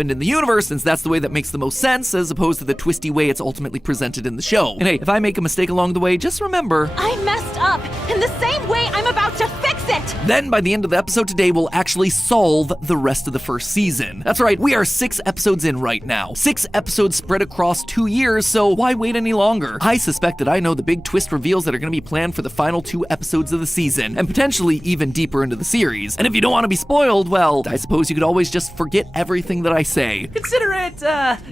happened in the universe, since that's the way that makes the most sense, as opposed to the twisty way it's ultimately presented in the show. And hey, if I make a mistake along the way, just remember, I messed up in the same way I'm about to fix it! Then by the end of the episode today, we'll actually solve the rest of the first season. That's right, we are 6 episodes in right now. 6 episodes spread across 2 years, so why wait any longer? I suspect that I know the big twist reveals that are going to be planned for the final 2 episodes of the season, and potentially even deeper into the series. And if you don't want to be spoiled, well, I suppose you could always just forget everything that I say. Consider it,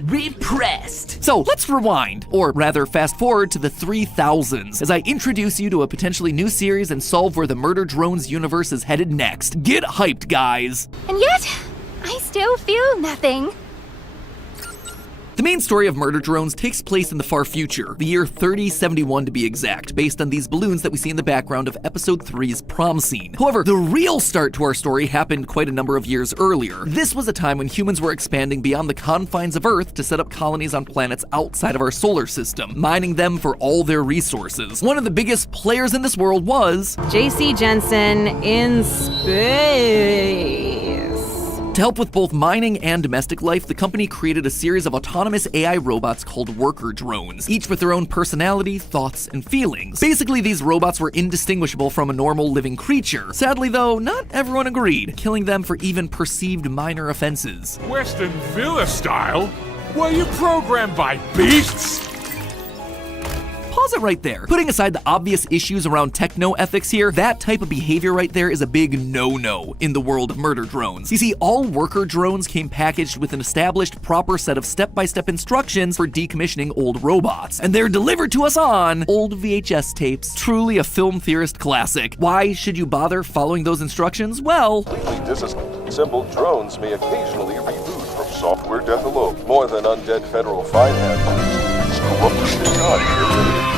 repressed. So let's rewind, or rather fast forward to the 3000s, as I introduce you to a potentially new series and solve where the Murder Drones universe is headed next. Get hyped, guys! And yet, I still feel nothing. The main story of Murder Drones takes place in the far future, the year 3071 to be exact, based on these balloons that we see in the background of episode 3's prom scene. However, the real start to our story happened quite a number of years earlier. This was a time when humans were expanding beyond the confines of Earth to set up colonies on planets outside of our solar system, mining them for all their resources. One of the biggest players in this world was J.C. Jensen in space. To help with both mining and domestic life, the company created a series of autonomous AI robots called worker drones, each with their own personality, thoughts, and feelings. Basically, these robots were indistinguishable from a normal living creature. Sadly though, not everyone agreed, killing them for even perceived minor offenses. Western Villa style? Were you programmed by beasts? Pause it right there. Putting aside the obvious issues around techno-ethics here, that type of behavior right there is a big no-no in the world of Murder Drones. You see, all worker drones came packaged with an established, proper set of step-by-step instructions for decommissioning old robots, and they're delivered to us on old VHS tapes. Truly a film theorist classic. Why should you bother following those instructions? Well, Completely disassembled drones may occasionally reboot from software death alone. More than undead federal fine handlers screw up the scenario.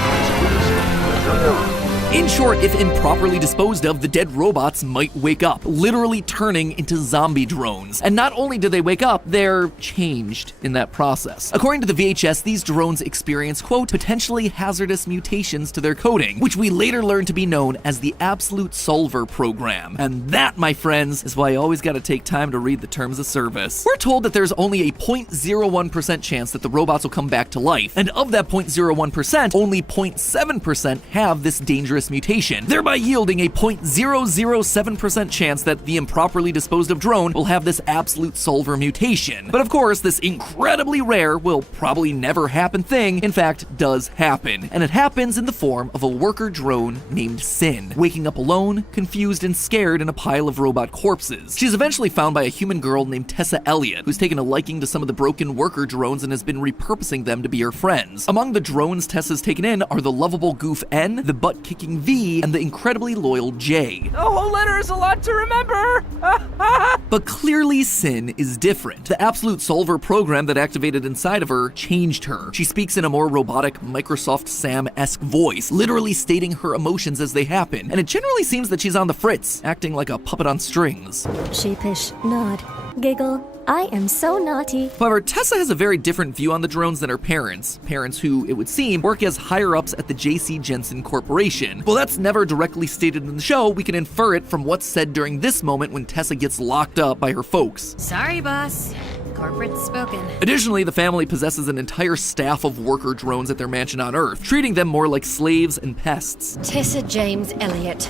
in short, if improperly disposed of, the dead robots might wake up, literally turning into zombie drones. And not only do they wake up, they're changed in that process. According to the VHS, these drones experience, quote, potentially hazardous mutations to their coding, which we later learn to be known as the Absolute Solver program. And that, my friends, is why you always gotta take time to read the terms of service. We're told that there's only a 0.01% chance that the robots will come back to life, and of that 0.01%, only 0.7% have this dangerous mutation, thereby yielding a 0.007% chance that the improperly disposed of drone will have this Absolute Solver mutation. But of course, this incredibly rare, will probably never happen thing, in fact, does happen. And it happens in the form of a worker drone named Sin, waking up alone, confused, and scared in a pile of robot corpses. She's eventually found by a human girl named TESSA ELLIOT, who's taken a liking to some of the broken worker drones and has been repurposing them to be her friends. Among the drones Tessa's taken in are the lovable goof N, the butt-kicking V, and the incredibly loyal J. The whole letter is a lot to remember! But clearly Sin is different. The Absolute Solver program that activated inside of her changed her. She speaks in a more robotic Microsoft Sam-esque voice, literally stating her emotions as they happen, and it generally seems that she's on the fritz, acting like a puppet on strings. Sheepish nod, giggle. I am so naughty. However, Tessa has a very different view on the drones than her parents who, it would seem, work as higher-ups at the J.C. Jensen Corporation. While that's never directly stated in the show, we can infer it from what's said during this moment when Tessa gets locked up by her folks. Sorry, boss. Corporate's spoken. Additionally, the family possesses an entire staff of worker drones at their mansion on Earth, treating them more like slaves and pests. Tessa James Elliott.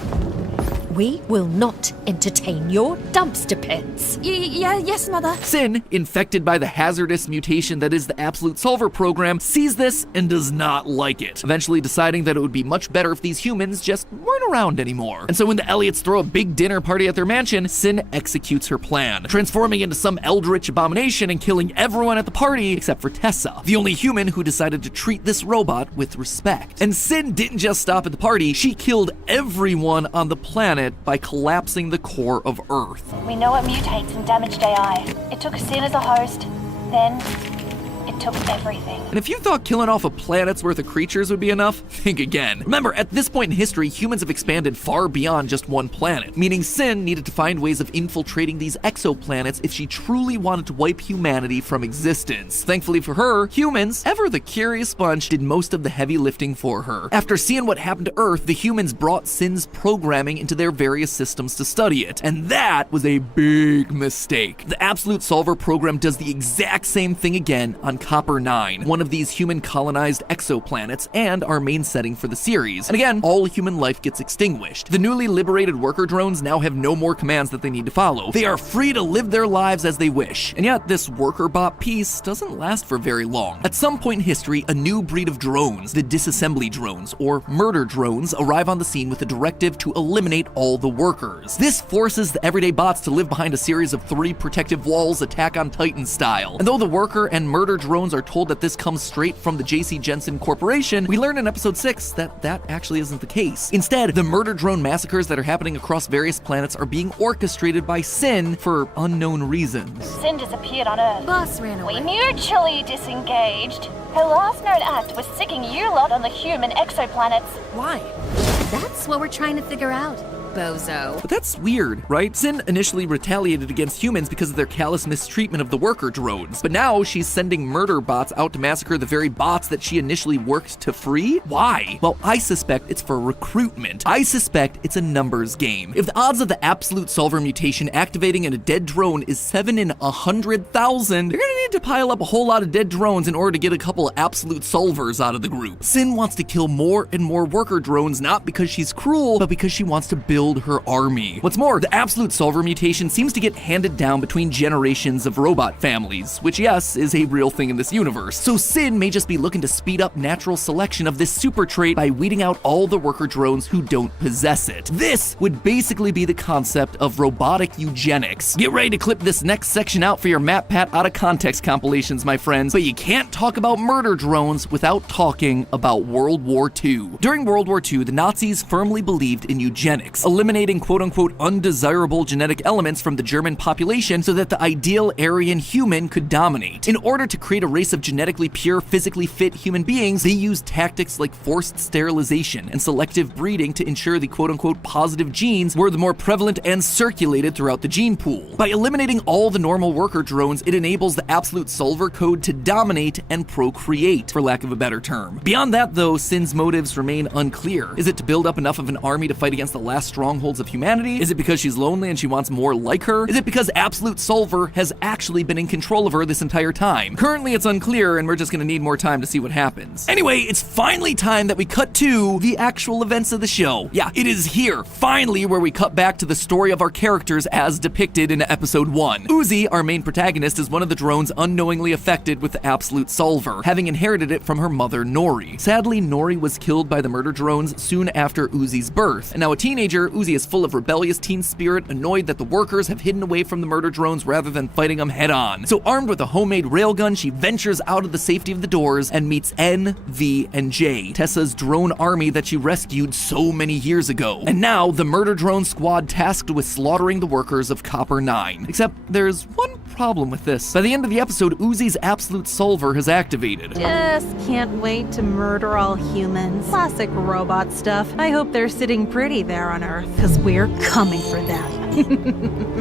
We will not entertain your dumpster pits. Yes, Mother. Sin, infected by the hazardous mutation that is the Absolute Solver program, sees this and does not like it, eventually deciding that it would be much better if these humans just weren't around anymore. And so when the Elliots throw a big dinner party at their mansion, Sin executes her plan, transforming into some eldritch abomination and killing everyone at the party except for Tessa, the only human who decided to treat this robot with respect. And Sin didn't just stop at the party, she killed everyone on the planet by collapsing the core of Earth. We know it mutates in damaged AI. It took Sin as a host, then It took everything. And if you thought killing off a planet's worth of creatures would be enough, think again. Remember, at this point in history, humans have expanded far beyond just one planet, meaning Sin needed to find ways of infiltrating these exoplanets if she truly wanted to wipe humanity from existence. Thankfully for her, humans, ever the curious bunch, did most of the heavy lifting for her. After seeing what happened to Earth, the humans brought Sin's programming into their various systems to study it, and that was a big mistake. The Absolute Solver program does the exact same thing again on Copper 9, one of these human-colonized exoplanets and our main setting for the series. And again, all human life gets extinguished. The newly liberated worker drones now have no more commands that they need to follow. They are free to live their lives as they wish. And yet, this worker bot peace doesn't last for very long. At some point in history, a new breed of drones, the disassembly drones, or murder drones, arrive on the scene with a directive to eliminate all the workers. This forces the everyday bots to live behind a series of 3 protective walls, Attack on Titan style. And though the worker and murder drones are told that this comes straight from the J.C. Jensen Corporation, we learn in episode 6 that that actually isn't the case. Instead, the murder drone massacres that are happening across various planets are being orchestrated by Sin for unknown reasons. Sin disappeared on Earth. Boss ran away. We mutually disengaged. Her last known act was sicking you lot on the human exoplanets. Why? That's what we're trying to figure out, bozo. But that's weird, right? Sin initially retaliated against humans because of their callous mistreatment of the worker drones, but now she's sending murder bots out to massacre the very bots that she initially worked to free? Why? Well, I suspect it's for recruitment. I suspect it's a numbers game. If the odds of the Absolute Solver mutation activating in a dead drone is 7 in 100,000, they're gonna need to pile up a whole lot of dead drones in order to get a couple of Absolute Solvers out of the group. Sin wants to kill more and more worker drones, not because she's cruel, but because she wants to build her army. What's more, the Absolute Solver mutation seems to get handed down between generations of robot families, which yes, is a real thing in this universe. So Sin may just be looking to speed up natural selection of this super trait by weeding out all the worker drones who don't possess it. This would basically be the concept of robotic eugenics. Get ready to clip this next section out for your MatPat out of context compilations, my friends, but you can't talk about murder drones without talking about World War II. During World War II, the Nazis firmly believed in eugenics, eliminating quote-unquote undesirable genetic elements from the German population so that the ideal Aryan human could dominate. In order to create a race of genetically pure, physically fit human beings, they used tactics like forced sterilization and selective breeding to ensure the quote-unquote positive genes were the more prevalent and circulated throughout the gene pool. By eliminating all the normal worker drones, it enables the Absolute Solver code to dominate and procreate, for lack of a better term. Beyond that, though, Sin's motives remain unclear. Is it to build up enough of an army to fight against the last strongholds of humanity? Is it because she's lonely and she wants more like her? Is it because Absolute Solver has actually been in control of her this entire time? Currently it's unclear, and we're just gonna need more time to see what happens. Anyway, it's finally time that we cut to the actual events of the show. Yeah, it is here, finally, where we cut back to the story of our characters as depicted in episode 1. Uzi, our main protagonist, is one of the drones unknowingly affected with the Absolute Solver, having inherited it from her mother, Nori. Sadly, Nori was killed by the murder drones soon after Uzi's birth, and now a teenager, Uzi is full of rebellious teen spirit, annoyed that the workers have hidden away from the murder drones rather than fighting them head on. So armed with a homemade railgun, she ventures out of the safety of the doors and meets N, V, and J, Tessa's drone army that she rescued so many years ago. And now, the murder drone squad tasked with slaughtering the workers of Copper 9. Except, there's one problem with this. By the end of the episode, Uzi's Absolute Solver has activated. Just can't wait to murder all humans. Classic robot stuff. I hope they're sitting pretty there on Earth, because we're coming for them.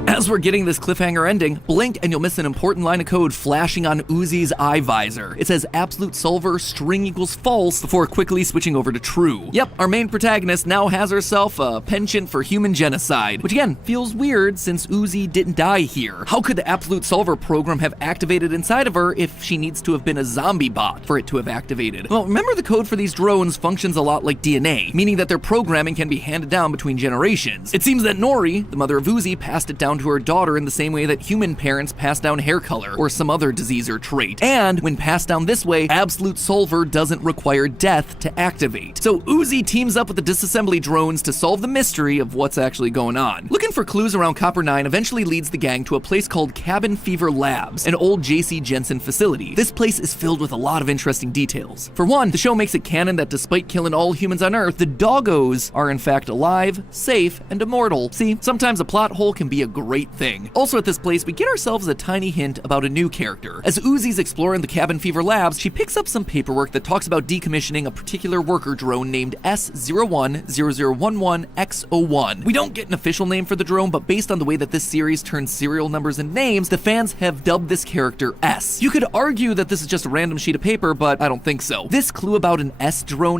As we're getting this cliffhanger ending, blink and you'll miss an important line of code flashing on Uzi's eye visor. It says Absolute Solver string equals false before quickly switching over to true. Yep, our main protagonist now has herself a penchant for human genocide, which again feels weird since Uzi didn't die here. How could the Absolute Solver program have activated inside of her if she needs to have been a zombie bot for it to have activated? Well, remember the code for these drones functions a lot like DNA, meaning that their programming can be handed down between generations. It seems that Nori, the mother of Uzi, passed it down to her daughter in the same way that human parents pass down hair color or some other disease or trait. And when passed down this way, Absolute Solver doesn't require death to activate. So Uzi teams up with the disassembly drones to solve the mystery of what's actually going on. Looking for clues around Copper 9 eventually leads the gang to a place called Cabin Fever Labs, an old J.C. Jensen facility. This place is filled with a lot of interesting details. For one, the show makes it canon that despite killing all humans on Earth, the doggos are in fact alive, safe, and immortal. See, sometimes a plot hole can be a great thing. Also at this place, we get ourselves a tiny hint about a new character. As Uzi's exploring the Cabin Fever labs, she picks up some paperwork that talks about decommissioning a particular worker drone named S010011X01. We don't get an official name for the drone, but based on the way that this series turns serial numbers and names, the fans have dubbed this character S. You could argue that this is just a random sheet of paper, but I don't think so. This clue about an S drone